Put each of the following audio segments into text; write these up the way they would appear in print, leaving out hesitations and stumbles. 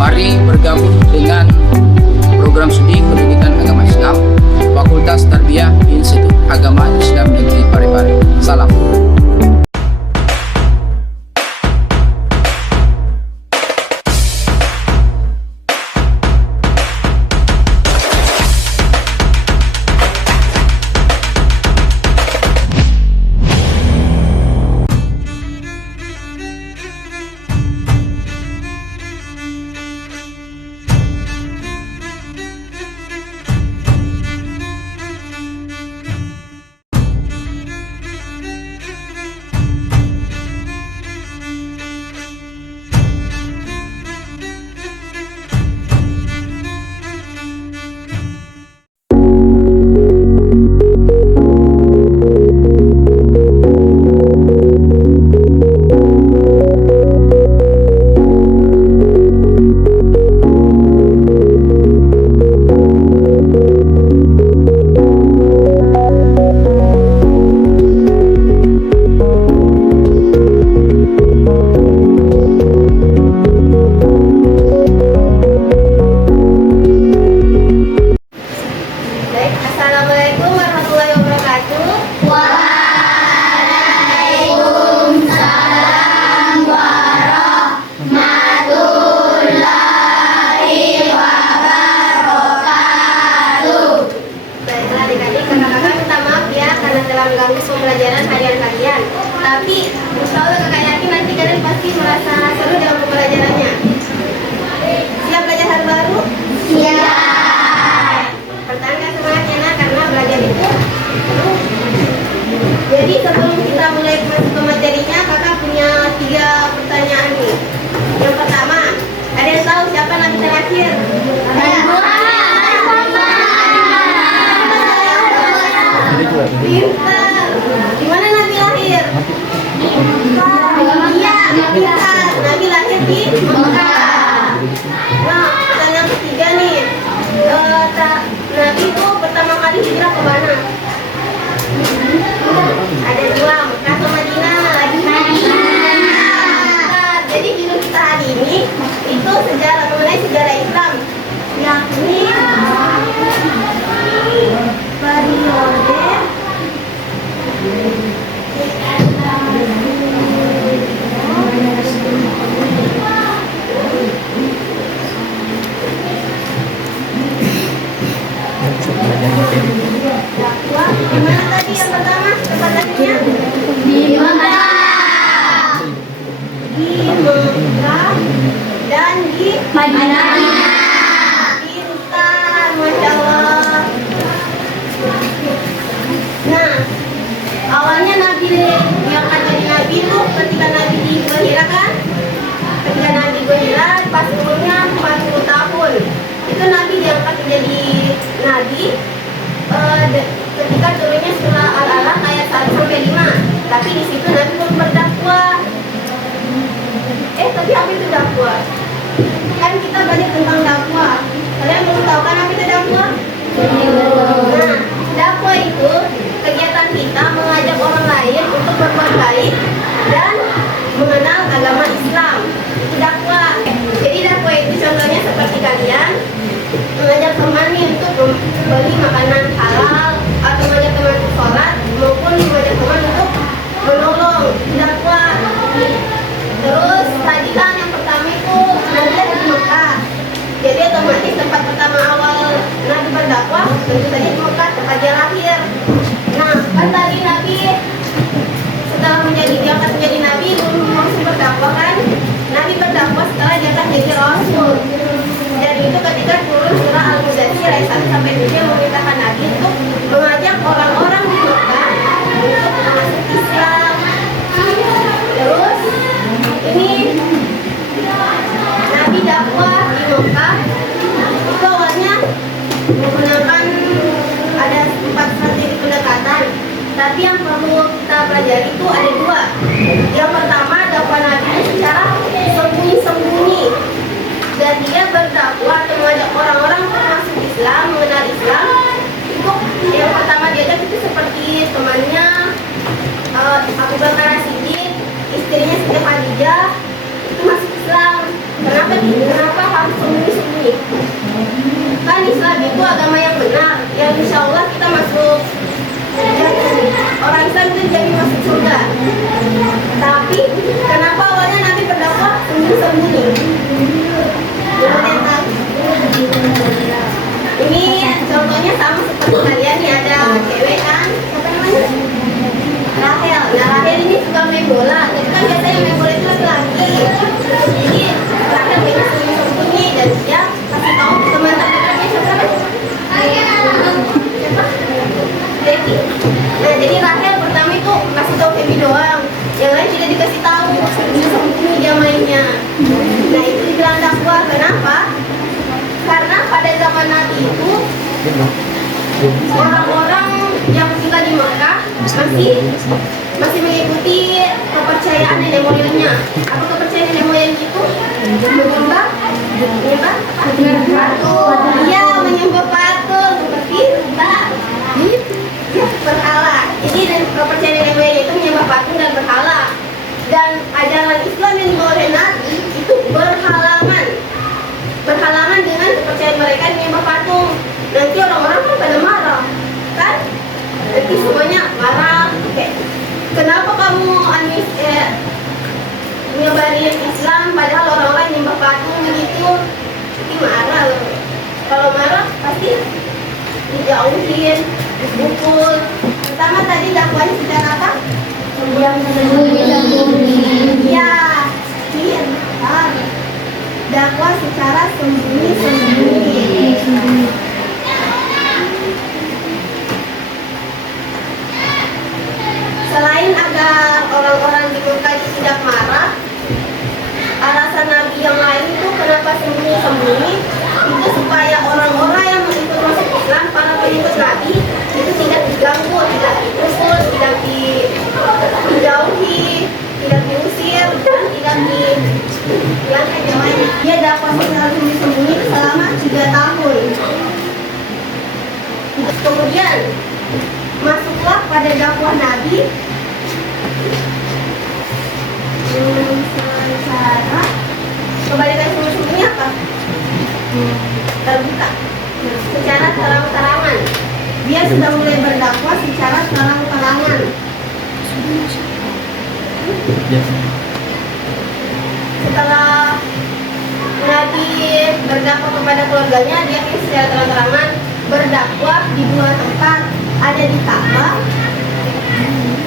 Mari bergabung dengan program studi pendidikan agama Islam Fakultas Tarbiyah Institut Agama Islam Negeri Parepare. Salam. Assalamualaikum warahmatullahi wabarakatuh. Waalaikumsalam warahmatullahi wabarakatuh. Baiklah adik-adik, kakak-kakak minta maaf ya karena telah mengganggu pembelajaran harian kalian. Tapi insya Allah kakak yakin nanti kalian pasti merasa seru dalam pembelajarannya. Siap belajar hal baru? Siap. Pertahankan semangatnya nak, karena belajar itu seru. Jadi sebelum kita mulai masuk ke materinya, kakak punya 3 pertanyaan nih. Yang pertama, ada yang tahu siapa nabi terakhir? Pintar. Di mana nabi lahir? Iya, pintar. Nabi lahir di Mekah. Nah, pertanyaan ketiga nih. Nabi itu pertama kali hijrah ke mana? Ada 2, Mekah atau Madinah? Nah, jadi judul kita hari ini itu sejarah mengenai sejarah Islam, yakni periode dakwah. Gimana tadi yang pertama tempat lahirnya? Di Mekah, Di Mekah dan di Madinah. Pintar, Masya Allah. Nah, awalnya Nabi diangkat jadi Nabi itu ketika Nabi di Gohira kan? Ketika Nabi Gohira pas umurnya 40 tahun. Itu Nabi diangkat menjadi Nabi ketika turunnya surah Al-Alaq ayat 1-5. Tapi di situ Nabi belum berdakwah. Tapi apa itu dakwah? Kan kita belajar tentang dakwah. Kalian belum tahu kan apa itu dakwah? Nah, dakwah itu kegiatan kita mengajak orang lain untuk berbuat baik dan mengenal agama Islam. Itu dakwah. Jadi dakwah itu contohnya seperti kalian mengajak teman nih untuk membeli makanan halal, atau mengajak teman untuk sholat, maupun mengajak teman untuk menolong. Itu dakwah. Terus tadi kan yang pertama itu Nabi lahir di Mekah. Jadi otomatis tempat pertama awal Nabi berdakwah tentu saja di Mekah, tempat dia lahir. Nah, kan tadi Nabi setelah diangkat menjadi Nabi belum langsung berdakwah kan? Nabi berdakwah setelah diangkat jadi Rasul. Dan itu ketika turun surah Al-Mudaththir ayat 1-7 yang memerintahkan Nabi untuk mengajak orang-orang di Mekah untuk masuk Islam. Terus ini Nabi dakwah di Mekah itu awalnya menggunakan ada 4 strategi pendekatan. Tapi yang perlu kita pelajari itu ada 2. Yang pertama, dakwah Nabi secara sembunyi-sembunyi. Dan dia berdakwah atau mengajak orang-orang untuk masuk Islam, mengenal Islam. Itu yang pertama diajak itu seperti temannya Abu Bakar As-Siddiq, istrinya Siti Khadijah itu masuk Islam. Kenapa harus Kan Islam itu agama yang benar, yang insya Allah kita masuk orang Islam itu jadi masuk surga. Tapi kenapa awalnya Nabi berdakwah sembunyi-sembunyi? Ini contohnya sama seperti kalian nih, ada cewek kan, apa namanya? Rahel. Nah, Rahel ini suka main bola. Jadi kan biasanya main bola itu laki-laki. Jadi Rahel memang sembunyi-sembunyi dan dia kasih tahu teman-temannya siapa? Siapa? Devi. Nah, jadi Rahel pertama itu kasih tahu Feby doang. Yang lain tidak dikasih tahu. Sembunyi dia mainnya. Nah, itu dibilang dakwah. Kenapa? Karena pada zaman Nabi itu orang-orang yang tinggal di Mekah masih mengikuti kepercayaan nenek moyangnya. Apa kepercayaan nenek moyang itu? Menyembah patung. Iya, menyembah patung seperti berhala. Jadi kepercayaan nenek moyang itu menyembah patung dan berhala. Dan ajaran Islam yang dibawa oleh Nabi itu berhalaman dengan kepercayaan mereka menyembah patung. Nanti orang-orang kan pada marah, kan? Nanti semuanya marah. Kenapa kamu nyebarin Islam padahal orang-orang menyembah patung begitu? Jadi marah loh. Kalau marah pasti dijauhin, dipukul. Pertama tadi dakwahnya secara apa? Ya, iya. Dakwah secara sembunyi-sembunyi. Selain agar orang-orang di Mekah itu tidak marah, alasan Nabi yang lain itu kenapa sembunyi-sembunyi itu supaya orang-orang yang mengikut masuk Islam, para pengikut Nabi itu tidak diganggu, tidak dipukul, tidak dijauhi, tidak diusir, dan tidak dihilangkan nyawanya. Dia dakwah secara sembunyi-sembunyi selama 3 tahun. Kemudian masuklah pada dakwah Nabi secara kebalikan sembunyi apa? Terbuka, secara terang-terangan. Dia sudah mulai berdakwah secara terang-terangan. Setelah Nabi berdakwah kepada keluarganya, dia secara terang-terangan berdakwah di 2 tempat, ada di Ka'bah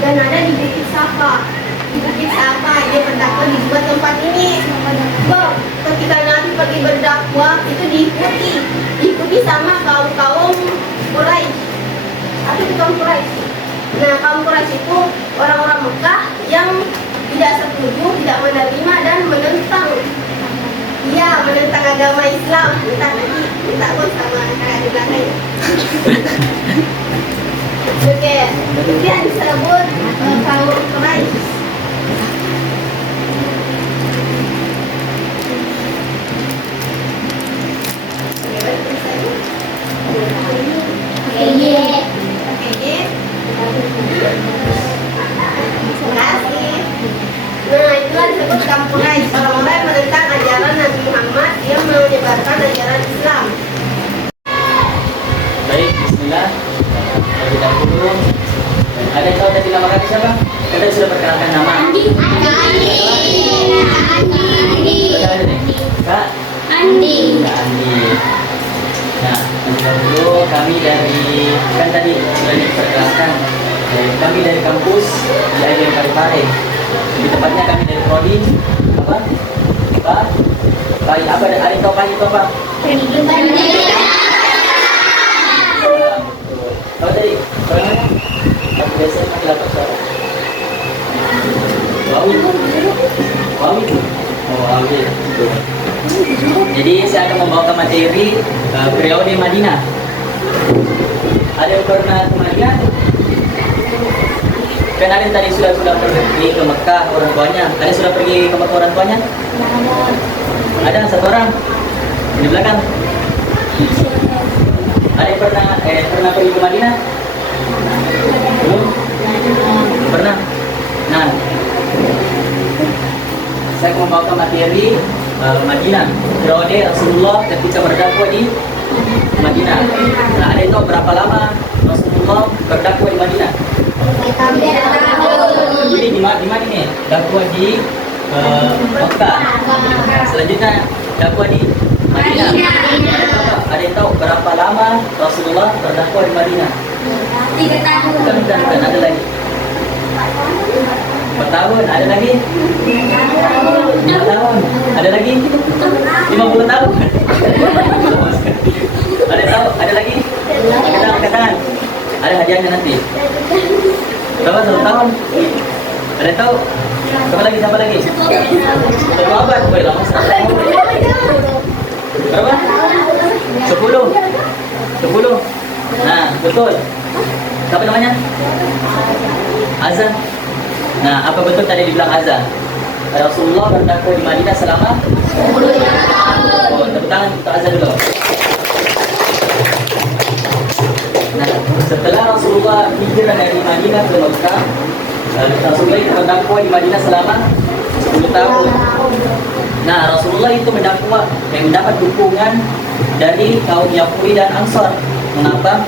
dan ada di Bukit Safa. Di Bukit Safa dia berdakwah di 2 tempat ini. Ketika Nabi pergi berdakwah itu diikuti sama kaum Quraisy. Apa itu kaum Quraisy? Nah, kaum Quraisy itu orang-orang Mekah yang tidak setuju, tidak menerima dan menentang. Iya, menentang agama Islam. Minta pun sama kakak di belakang. Oke, dia disebut kaum Quraisy. Nah, itulah disebut kaum Quraisy, orang-orang yang menentang ajaran Nabi Muhammad yang menyebarkan ajaran Islam. Baik, bismillah. Terlebih dahulu, ada yang tahu tadi nama kakak siapa? Kita sudah perkenalkan nama. Andi. Sudah ada nih? Kak? Andi. Kak Andi. Nah, terlebih dahulu kami kan tadi sudah diperkenalkan. Kami dari kampus di IDM Parepare. Di tempatnya kami dari Prodi apa? Baik, apa ada yang tahu Pak itu apa? Tahu tadi? Soalnya aku biasanya pakai laptop suara. Wow. Oh, wow. Jadi saya akan membawakan materi periode Madinah. Ada yang pernah ke Madinah? Kan ada yang tadi sudah pergi ke Mekah orang tuanya. Ada yang sudah pergi ke Mekah orang tuanya? Ada 1 orang di belakang. Ada yang pernah pergi ke Madinah? Belum? Pernah? Nah, saya mau membawakan materi Madinah. Periode Rasulullah ketika berdakwah di Madinah. Nah, ada yang tahu berapa lama Rasulullah berdakwah di Madinah? Jadi di mana nih? Dakwah di Mekah. Selanjutnya dakwah di Madinah. Ada yang tahu berapa lama Rasulullah berdakwah di Madinah? 3 tahun. Bukan, ada lagi. 4 tahun, ada lagi? 5 tahun, ada lagi? 50 tahun. Ada yang tahu? Ada lagi? Angkat tangan. Ada hadiahnya nanti. Berapa 1 tahun? Ada yang tahu? Siapa lagi? 1 abad. Boleh lama 100 tahun. Berapa? 10. Nah, betul. Siapa namanya? Azan. Nah, apa betul tadi dibilang Azan? Rasulullah berdakwah di Madinah selama 10 tahun. Oh, tepuk tangan untuk Azan dulu. Nah, setelah Rasulullah hijrah dari Madinah ke Mekah, Rasulullah itu berdakwah di Madinah selama 10 tahun. Nah, Rasulullah itu mendapat dukungan dari kaum Yahudi dan Ansar. Mengapa?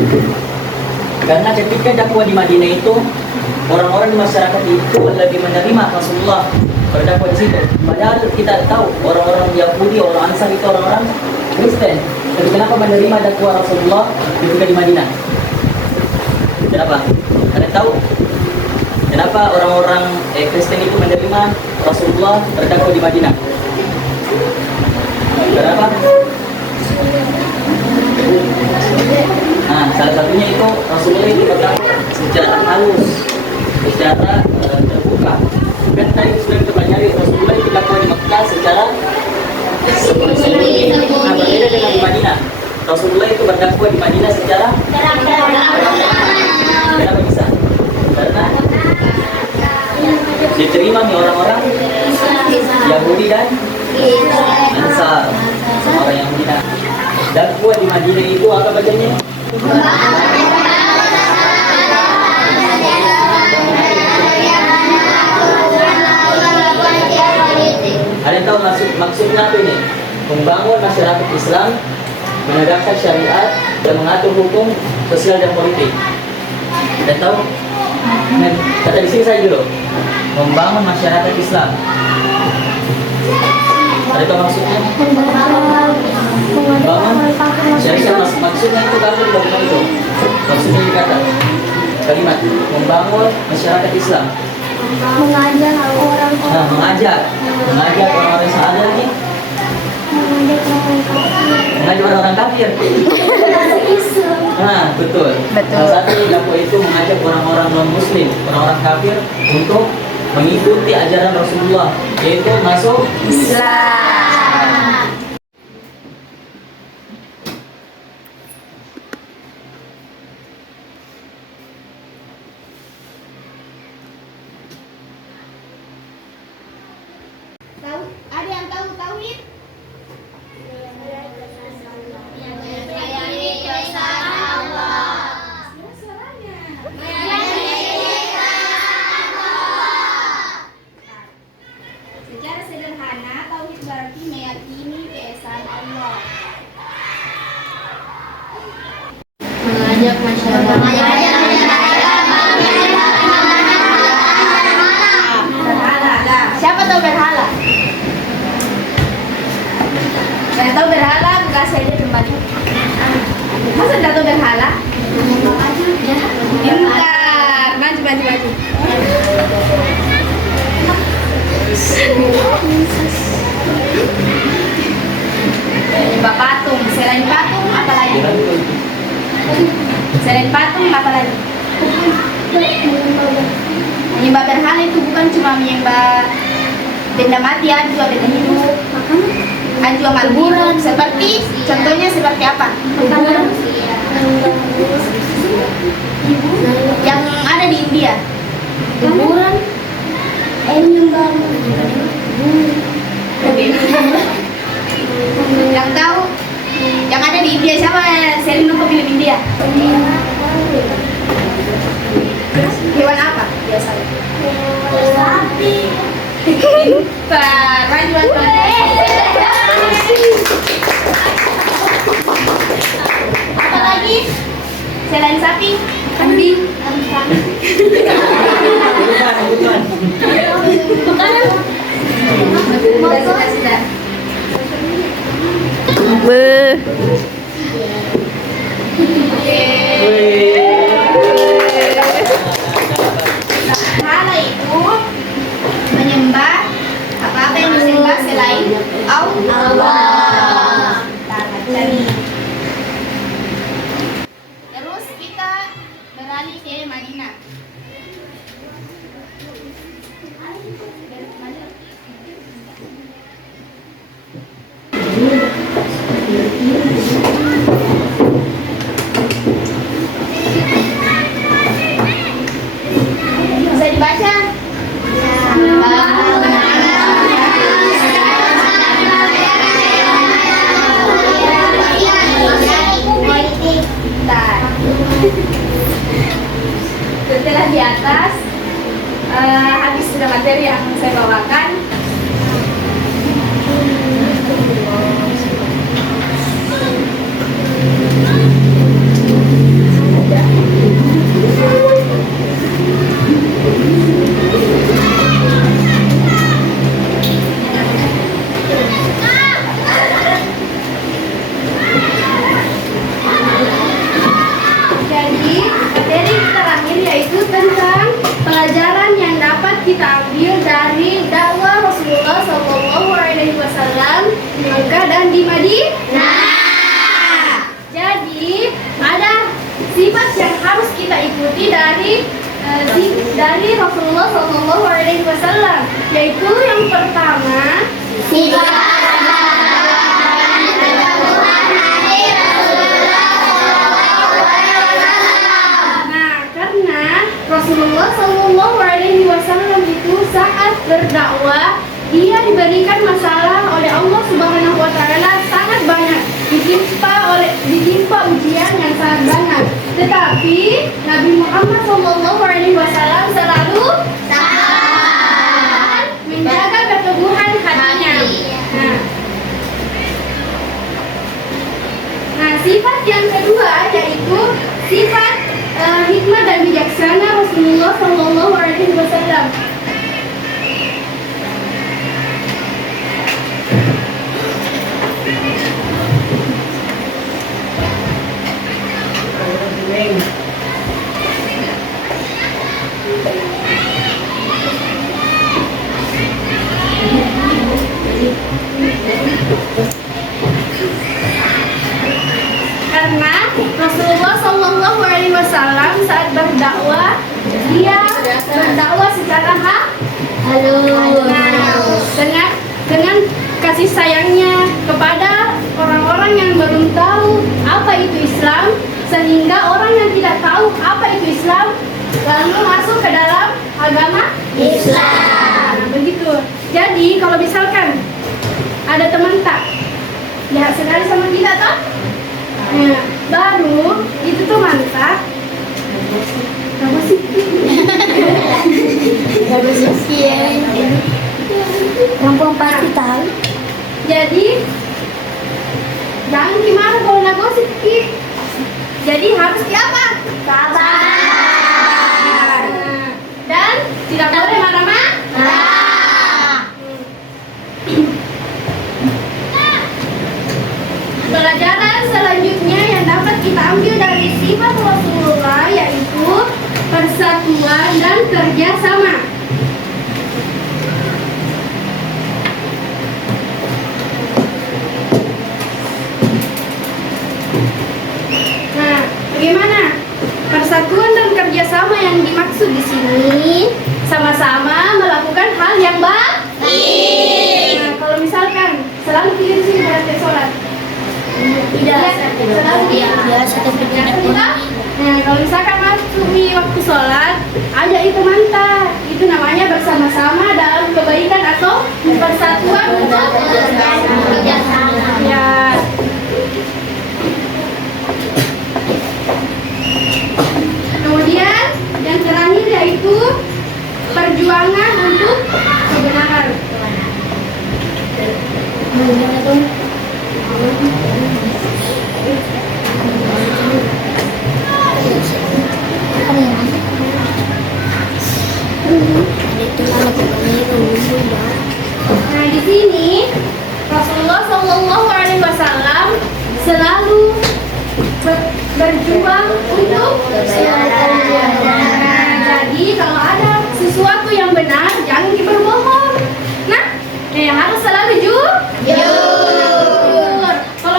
Karena ketika dakwah di Madinah itu, orang-orang di masyarakat itu lebih menerima Rasulullah berdakwah di situ. Padahal kita tahu orang-orang Yahudi, orang Ansar itu orang-orang Kristen. Tapi kenapa menerima dakwah Rasulullah ketika di Madinah? Kenapa? Ada tahu? Kenapa orang-orang Kristen itu menerima Rasulullah berdakwah di Madinah? Kenapa? Nah, salah satunya itu Rasulullah itu berdakwah secara halus, secara terbuka. Kan tadi sudah kita pelajari Rasulullah itu dakwah di Mekah secara sembunyi. Nah, berbeda dengan di Madinah. Rasulullah itu berdakwah di Madinah secara kenapa bisa? Karena diterima nih orang-orang Yahudi dan Ansar, orang yang Madinah. Dakwah di Madinah itu apa bacanya? Ada yang tahu maksudnya apa ini? Membangun masyarakat Islam, menegakkan syariat, dan mengatur hukum sosial dan politik. Ada yang tahu? Nah, kata di sini saya dulu. Membangun masyarakat Islam. Ada yang tahu maksudnya? Membangun syariat, maksudnya itu bangun itu. Maksudnya dikata kalimat membangun masyarakat Islam. Mengajak orang-orang. Nah, mengajak orang-orang yang ada lagi. Mengajak orang-orang kafir. Nah, betul. Salah satu dakwah itu mengajak orang-orang non-muslim, orang-orang kafir untuk mengikuti ajaran Rasulullah, yaitu masuk Islam. Ada yang tahu tauhid? Secara sederhana, tauhid berarti meyakini keesaan Allah. Mengajak masyarakat. Berhala. Siapa tahu berhala? Yang tahu berhala, buka saja kembali. Masa tidak tahu berhala? Pintar. Maju. Menyembah patung. Selain patung, apa lagi? Selain patung, apa lagi? Menyembah berhala itu bukan cuma menyembah benda mati, ada juga benda hidup. Ada juga makhluk hidup. Seperti, contohnya seperti apa? Yang ada di India. Kuburan. Menyembah. Yang tahu? Yang ada di India siapa sering nonton film India? Hewan apa biasanya? Sapi. Pintar. Maju. sapi, kambing, Kebutuhan. Hala itu menyembah apa yang disembah selain Allah. Terus kita beralih ke Madinah. Bisa dibaca? Setelah di atas habis sudah materi yang saya bawakan. Jadi materi terakhir yaitu tentang pelajaran yang dapat kita ambil dari dakwah Rasulullah SAW di Mekah dan di Madinah. Jadi ada sifat yang harus kita ikuti dari Rasulullah SAW, yaitu yang pertama karena Rasulullah SAW itu saat berdakwah dia diberikan masalah oleh Allah Subhanahu Wa Taala sangat banyak, ditimpa ujian yang sangat banyak. Tetapi Nabi Muhammad SAW selalu tahan menjaga keteguhan hatinya. Nah, sifat yang kedua yaitu sifat hikmah dan bijaksana Rasulullah SAW. Karena Rasulullah SAW saat berdakwah dia berdakwah secara dengan kasih sayangnya kepada orang-orang yang belum tahu apa itu Islam, sehingga orang yang tidak tahu apa itu Islam lalu masuk ke dalam agama Islam. Nah, begitu. Jadi kalau misalkan ada teman tak jahat sekali sama kita toh, nah, baru itu tuh mantap. Perempuan pasti tahu. Jadi jangan gimana kalau nak gosip Ki. Jadi harus apa? Sabar. Dan tidak boleh marah-marah. Pelajaran selanjutnya yang dapat kita ambil dari sifat Rasulullah yaitu persatuan dan kerjasama. Nah, bagaimana persatuan dan kerjasama yang dimaksud di sini? Sama-sama melakukan hal yang baik. Nah, kalau misalkan selalu pilih sini berarti sholat. Tidak, nah, kalau misalkan masuk di waktu sholat, aja itu mantap. Itu namanya bersama-sama dalam kebaikan atau persatuan untuk kerjasama. Ya. Kemudian yang terakhir yaitu perjuangan untuk kebenaran.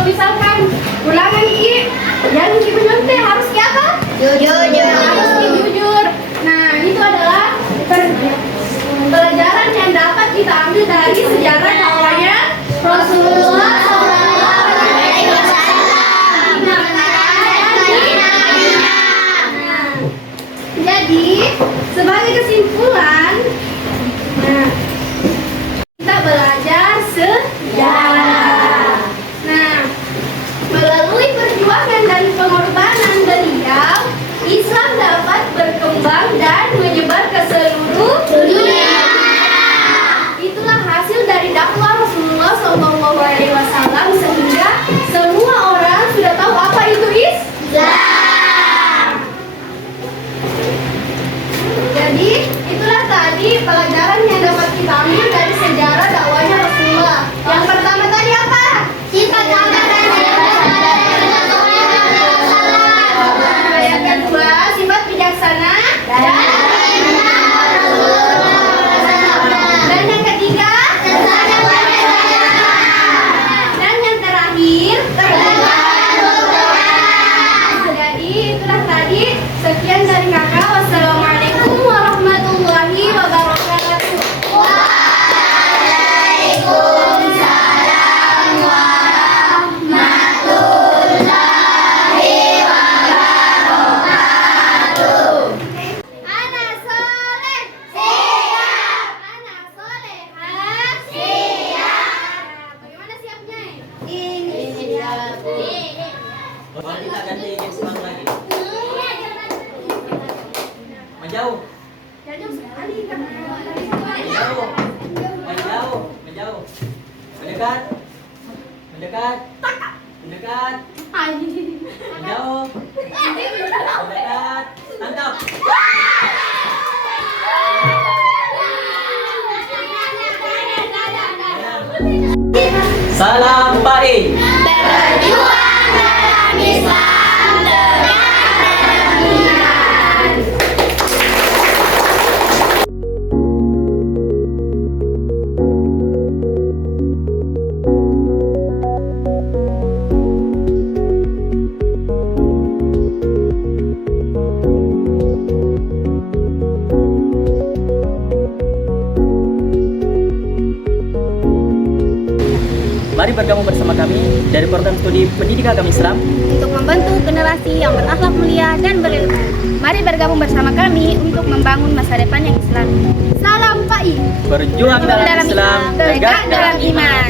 misalkan ulangan Ki, yang Ki bener teh harus Ki apa? Jujur. Harus Ki jujur. Nah, itu adalah pelajaran yang dapat kita ambil dari sejarah dakwahnya Rasulullah Jadi, sebagai kesimpulan, kita belajar sejarah. Nah, melalui perjuangan dan pengorbanan beliau, Islam dapat berkembang dan menyebar ke seluruh dunia. Itulah hasil dari dakwah Rasulullah SAW sehingga semua orang sudah tahu apa itu Islam. Jadi, itulah tadi pelajaran yang dapat kita ambil dari sejarah dakwahnya Rasulullah. Yang pertama tadi apa? Sifat sabar dan yang kedua, sifat bijaksana dan yang ketiga, dan yang terakhir, jadi itulah tadi. Sekian dari kakak. Wassalamualaikum warahmatullahi wabarakatuh. Waalaikumsalam warahmatullahi wabarakatuh. Anak soleh siap. Anak solehah siap. Bagaimana siapnya? Ini siap. Mari kita ganti games baru lagi. Menjauh. Menjauh. Mendekat. Menjauh. Mendekat. Tangkap. Salam Pai. Berjuang dalam Islam dengan iman. Mari bergabung bersama kami dari program studi Pendidikan Agama Islam Untuk membentuk generasi yang berakhlak mulia dan berilmu. Mari bergabung bersama kami untuk membangun masa depan yang Islam. Salam PAI. berjuang dalam Islam, tegak dalam iman.